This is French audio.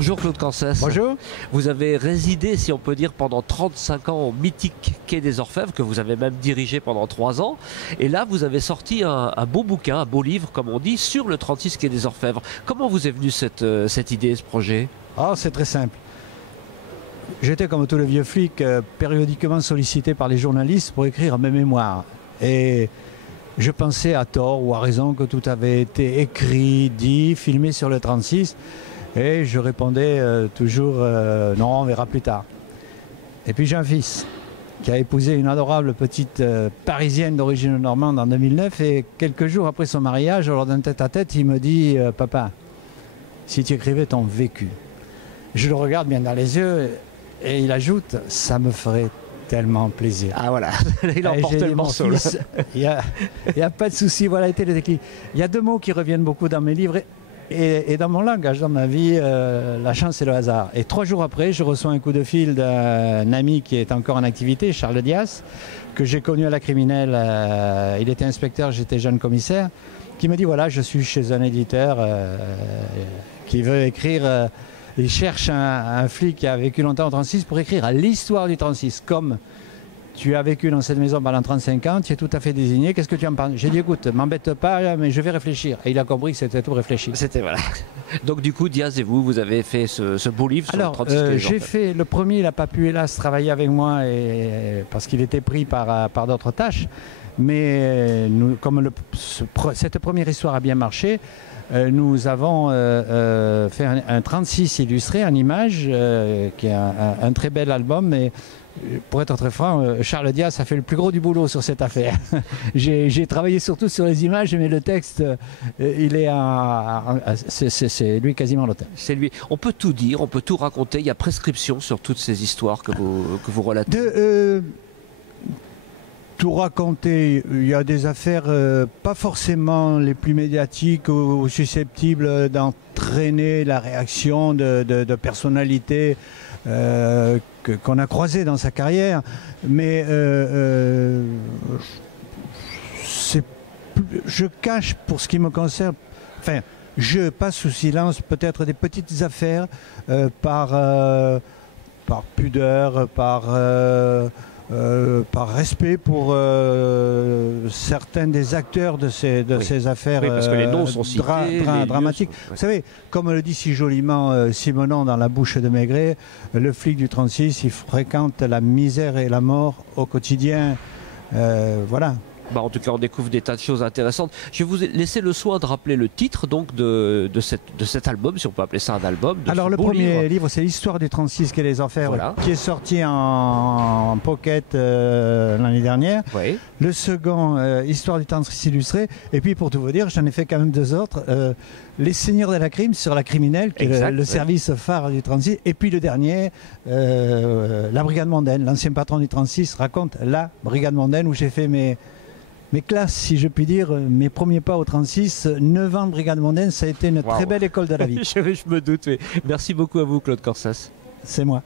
Bonjour Claude Cancès. Bonjour. Vous avez résidé, si on peut dire, pendant 35 ans au mythique Quai des Orfèvres, que vous avez même dirigé pendant 3 ans. Et là, vous avez sorti un beau bouquin, un beau livre, comme on dit, sur le 36 Quai des Orfèvres. Comment vous est venue cette idée, ce projet? Oh, c'est très simple. J'étais, comme tous les vieux flics, périodiquement sollicité par les journalistes pour écrire mes mémoires. Et je pensais à tort ou à raison que tout avait été écrit, dit, filmé sur le 36. Et je répondais toujours non, on verra plus tard. Et puis j'ai un fils qui a épousé une adorable petite parisienne d'origine normande en 2009. Et quelques jours après son mariage, lors d'un tête-à-tête, il me dit papa, si tu écrivais ton vécu. Je le regarde bien dans les yeux et il ajoute, ça me ferait tellement plaisir. Ah voilà, il a emporté le morceau. Il n'y a pas de souci, voilà été le déclic. Il y a deux mots qui reviennent beaucoup dans mes livres et dans mon langage, dans ma vie, la chance et le hasard. Et 3 jours après, je reçois un coup de fil d'un ami qui est encore en activité, Charles Dias, que j'ai connu à la criminelle. Il était inspecteur, j'étais jeune commissaire, qui me dit voilà, je suis chez un éditeur qui veut écrire. Il cherche un flic qui a vécu longtemps au 36 pour écrire l'histoire du 36. Comme tu as vécu dans cette maison pendant 35 ans, tu es tout à fait désigné, qu'est-ce que tu en penses? J'ai dit écoute, m'embête pas, mais je vais réfléchir. Et il a compris que c'était tout réfléchi. C'était voilà. Donc du coup, Diaz et vous avez fait ce beau livre sur le 36 Alors, j'ai fait le premier, il n'a pas pu hélas travailler avec moi parce qu'il était pris par d'autres tâches. Mais nous, comme cette première histoire a bien marché, nous avons fait un 36 illustré en images, qui est un très bel album. Mais pour être très franc, Charles Dias a fait le plus gros du boulot sur cette affaire. J'ai travaillé surtout sur les images, mais le texte, il est c'est lui quasiment l'auteur. C'est lui. On peut tout dire, on peut tout raconter. Il y a prescription sur toutes ces histoires que vous relatez. Tout raconter, il y a des affaires pas forcément les plus médiatiques ou susceptibles d'entraîner la réaction de personnalités qu'on a croisées dans sa carrière, mais je cache pour ce qui me concerne, enfin je passe sous silence peut-être des petites affaires par pudeur, par respect pour certains des acteurs de ces affaires parce que les noms sont cités, dramatiques. Vous savez, comme le dit si joliment Simonon dans La bouche de Maigret, le flic du 36, il fréquente la misère et la mort au quotidien. Voilà. En tout cas, on découvre des tas de choses intéressantes. Je vais vous laisser le soin de rappeler le titre donc de cet album, si on peut appeler ça un album. Alors le premier livre, c'est l'histoire du 36 Quai des Orfèvres, voilà, qui est sorti en pocket l'année dernière. Oui. Le second, Histoire du 36 illustré. Et puis pour tout vous dire, j'en ai fait quand même 2 autres. Les Seigneurs de la Crime sur la criminelle, qui est le service phare du 36. Et puis le dernier, la Brigade mondaine. L'ancien patron du 36 raconte la Brigade mondaine où j'ai fait mes classes, si je puis dire, mes premiers pas au 36, 9 ans de Brigade mondaine, ça a été une très belle école de la vie. Je me doute. Merci beaucoup à vous, Claude Cancès. C'est moi.